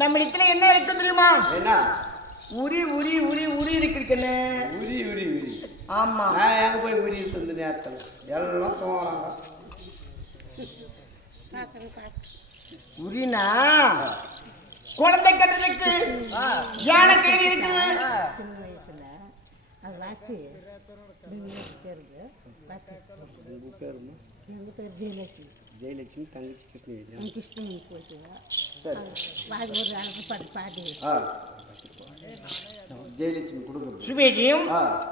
நம்மிடத்துல என்ன இருக்கு தெரியுமா? என்ன? உரி உரி உரி உரி இருக்குன்னு. உரி உரி உரி. ஆமா. நான் எங்க போய் உரி இருக்கு இந்த நேரத்துல? எல்லாம் போறாங்க. உரினா குழந்தை கட்டுறதுக்கு யானை கையில் இருக்குது. ஜெயலட்சுமி தங்கச்சி கிருஷ்ணகிரி. ஜெயலட்சுமி சுபேஜியும்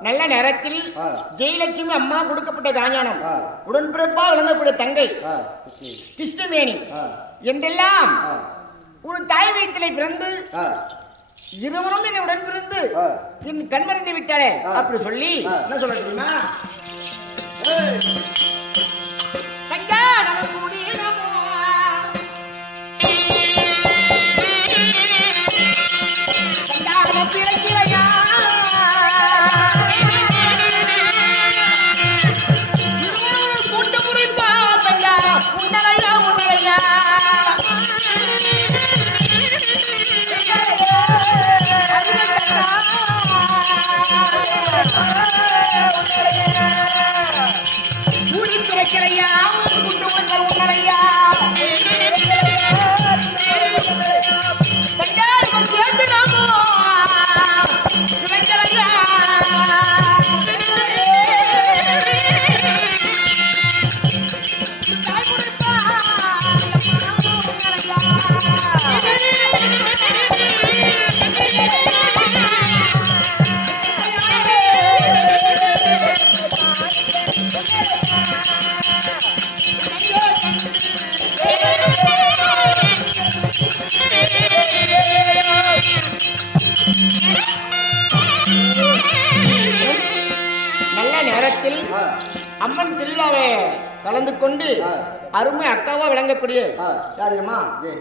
நல்ல நேரத்தில் ஜெயலட்சுமி அம்மா கொடுக்கப்பட்ட தாஞானம் உடன்பிறப்பா விளங்கக்கூடிய தங்கை கிருஷ்ணவேணி என்றெல்லாம் ஒரு தாய் வயிற்றிலே பிறந்து இருவரும் என்னை உடன் பிறந்து என் கண்மறைந்து விட்டாளே அப்படி சொல்லி என்ன சொல்ல தெரியுமா? தங்கா நமக்கு பிறக்கிறையா கூட்டு முறைப்பா தங்கா உன்னரையா உன்னரையா கூடி பிறக்கிறையா கூட்டு வந்த உன்னரையா நல்ல நேரத்தில் அம்மன் திருவிழாவை கலந்து கொண்டு அருமை அக்காவா விளங்கக்கூடிய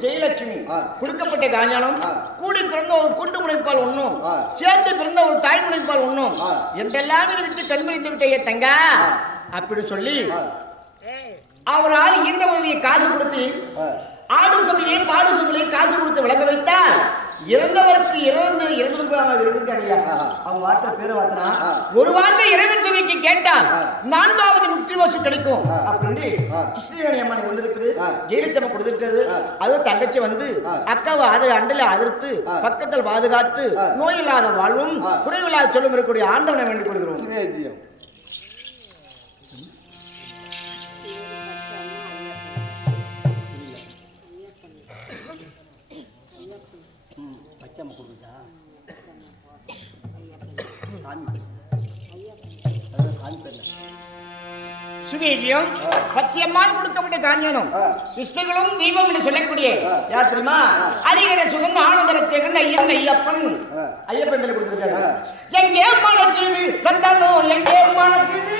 ஜெயலட்சுமி கொடுக்கப்பட்ட காஞ்சானம் கூடி பிறந்த ஒரு குண்டு முனைப்பால் ஒண்ணும் சேர்ந்து பிறந்த ஒரு தாய் முனைப்பால் ஒண்ணும் என்றெல்லாம் விட்டு கண்மணித்து விட்ட தங்கா அப்படி சொல்லி அவர் ஆள் ஈன்ற உதவியை காசு கொடுத்து ஆடும் சபையை பாடும் சபையை காசு கொடுத்து விளங்க வைத்தால் இறந்தவருக்கு அவங்க வார்த்தை பேரை வார்த்தனா ஒரு வார்த்தை இறைவன் சபைக்கு கேட்டால் 4வது முக்தி வாசு கிடைக்கும் அப்படின்னு கிருஷ்ணவேணி அம்மனை வந்திருக்குது. ஜெயலட்சுமி கொடுத்திருக்கிறது. அது தங்கச்சி வந்து அக்காவை அண்டல அதிர்த்து பக்கத்தில் பாதுகாத்து நோயில்லாத வாழ்வும் குறைவில்லாத சொல்லும் இருக்கக்கூடிய ஆண்டவனை வேண்டிக் கொள்கிறோம். சுவேஜியம் பச்சையம்மாள் கொடுக்கப்பட்ட காஞ்சானம் கிருஷ்ணகளும் தீபம் என்று சொல்லக்கூடிய யார் தெரியுமா? அதிகர சுகம் ஆனந்தரத்தேகன் ஐயன் ஐயப்பன் ஐயப்பன் கொடுத்திருக்காரு. எங்கே மனக்குது சந்தானம் எங்கே மனக்குது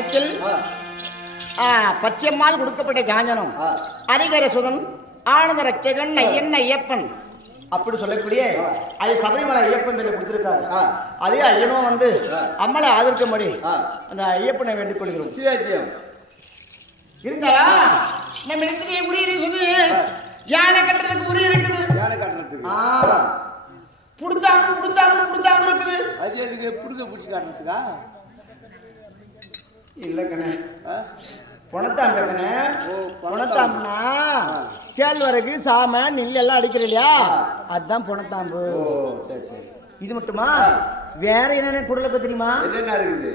நேரத்தில் பச்சையம்மாள் கொடுக்கப்பட்ட காஞ்சனம் ஹரிகர சுதன் ஆனந்த ரட்சகன் ஐயன் ஐயப்பன் அப்படி சொல்லக்கூடிய அது சபரிமலை ஐயப்பன் பேரை கொடுத்திருக்காரு. அதே ஐயனும் வந்து அம்மளை ஆதரிக்கும்படி அந்த ஐயப்பனை வேண்டிக் கொள்கிறோம். சிவாஜியம் இருந்தா நம்ம இடத்துக்கு உரிய சொல்லி யானை கட்டுறதுக்கு உரிய இருக்குது. யானை கட்டுறதுக்கு புடுத்தாம இருக்குது. அது எதுக்கு புடுங்க பிடிச்சி காட்டுறதுக்கா? இல்ல கண்ணே, பொணத்தாம் கண்ணே. பொணத்தாம்னா கேழ்வரகு சாம நெல் எல்லாம் அடிக்கிற இல்லையா, அதுதான் பொணத்தாம்பு. சரி சரி. இது மட்டுமா வேற என்னென்ன குடலுக்கு தெரியுமா? என்னென்ன இருக்குது?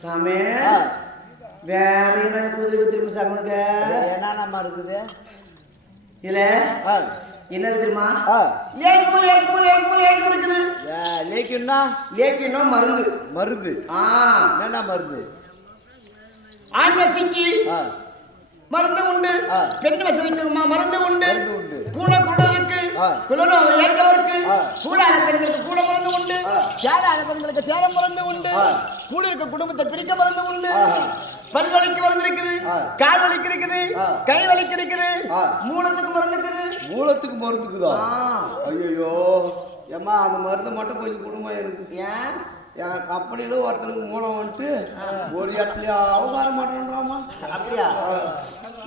சாமி வேற என்ன குதிரை திரும்ப சாமனுக்கு என்னமா இருக்குது இதுல? என்ன தெரியுமா? இருக்குது. லேக்குன்னா மருந்து. மருந்து என்னன்னா மருந்து? ஆண் வசதிக்கு மருந்து உண்டு, பெண் வசதிக்கு மருந்து உண்டு. கூட இருக்கு, குலனோவை ஏற்றவருக்கு சூடான பெண்களுக்கு கூட மருந்து உண்டு, சேராத பெண்களுக்கு சேர மருந்து உண்டு, கூட இருக்க குடும்பத்தை பிரிக்க மருந்து உண்டு. பல் வலிக்கு மருந்து இருக்குது, கால் வலிக்கு இருக்குது, கை வலிக்கு இருக்குது, மூலத்துக்கு மருந்து இருக்குது. மூலத்துக்கு மருந்துக்குதா? ஐயோ ஏம்மா அந்த மருந்து மட்டும் கொஞ்சம் குடும்பம் எனக்கு. ஏன்? என் கம்பெனியில ஒருத்தனுக்கு மூலம் வந்துட்டு ஒரு இடத்துலயா அவன் வர மாட்டேன்றாமா. அப்படியா?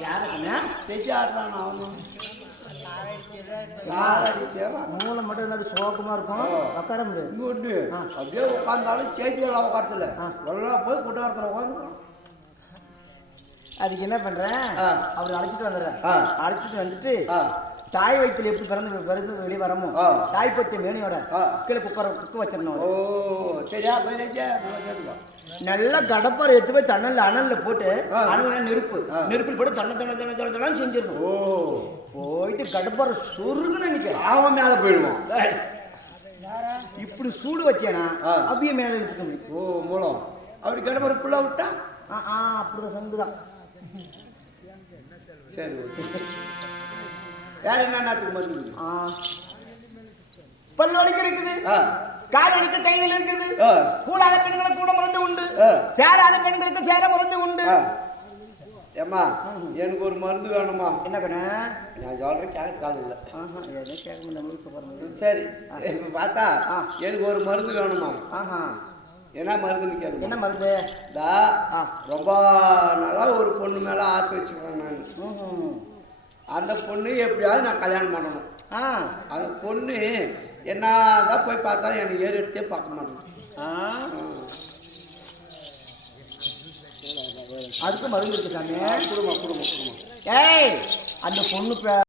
யாருக்குண்ணா பேச்சு ஆடுறான் அவன். மூளை மட்டும் இருந்தாலும் சோகமா இருக்கும், உட்கார முடியாது. இன்னொன்று அப்படியே உட்காந்தாலும் சேச்சியில் உட்காரத்துல எல்லாம் போய் கூட்டாரத்தில் உட்காந்துக்கிறோம். அதுக்கு என்ன பண்றேன், அவர் அழைச்சிட்டு வந்துடுறேன். அழைச்சிட்டு வந்துட்டு தாய் வயிற்றுல எப்படி பிறந்து வெளியே வரமோ தாய்ப்பட்டு மேனியோட கீழே குக்கு வச்சிடணும். ஓ சரியா? நல்லா கடப்பாறை எடுத்து போய் அனல்ல போட்டு நெருப்பில் போட்டு தண்ணி செஞ்சிடணும். ஓ போயிட்டு கடப்பாறை சொருகுன்னு நினைக்கிறேன் அவன் மேல போயிடுவான். இப்படி சூடு வச்சேனா அப்படியே மேல எடுத்துக்க முடியும். ஓ மூலம் அப்படி கடப்பாறை ஃபுல்லா விட்டா அப்படிதான் சங்குதான். சரி வேற என்னத்துக்கு மருந்து? பல் வலிக்கு இருக்குது, கால் வலிக்கு கைகள் இருக்குது, கூடாத பெண்களுக்கு கூட மருந்து உண்டு, சேராத பெண்களுக்கு சேர மருந்து உண்டு. ஏம்மா எனக்கு ஒரு மருந்து வேணுமா? என்ன பண்ண? நான் சொல்றேன் கேட்க காது இல்லை. எதுவும் கேட்க முடியல. சரி இப்ப பார்த்தா எனக்கு ஒரு மருந்து வேணுமா? என்ன மருந்துன்னு கேட்கு. என்ன மருந்து? ரொம்ப நாளாக ஒரு பொண்ணு மேலே ஆசை வச்சுக்கிறேன் நான். அந்த பொண்ணு எப்படியாவது நான் கல்யாணம் பண்ணணும். அந்த பொண்ணு என்னதான் போய் பார்த்தாலும் எனக்கு ஏறு எடுத்தே பார்க்க மாட்டேன். அதுக்கு மருந்து இருக்கு சாமி. குடும்பம் குடும்பம் குடும்பம். ஏய், அந்த பொண்ணு